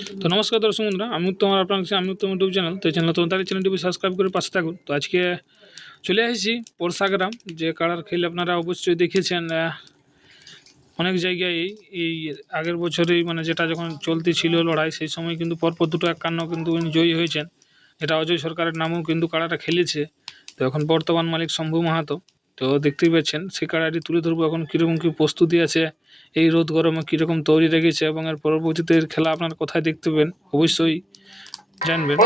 তো নমস্কার দর্শক বন্ধুরা, আমি উত্তম আর আপনার কাছে আমি উত্তম ইউটিউব চ্যানেল। তো এই চ্যানেল তোমার তাহলে চ্যানেলটি সাবস্ক্রাইব করে পাশে থাকুন। তো আজকে চলে এসেছি পরশাগ্রাম, যে কাড়ার খেল আপনারা অবশ্যই দেখেছেন অনেক জায়গায়। এই আগের বছরেই মানে যেটা যখন চলতি ছিল লড়াই, সেই সময় কিন্তু পরপর দুটো 51 কিন্তু উনি জয়ী হয়েছেন। এটা অজয় সরকারের নামেও কিন্তু কাড়াটা খেলেছে। তো এখন বর্তমান মালিক শম্ভু মাহাতো। তো দেখতেই পাচ্ছেন সেই কাড়াটি তুলে ধরবো এখন কীরকম কী প্রস্তুতি আছে, এই রোদ গরমে কীরকম তৈরি রেখেছে এবং এর পরবর্তীতে এর খেলা আপনার কোথায় দেখতে পেবেন অবশ্যই জানবেন।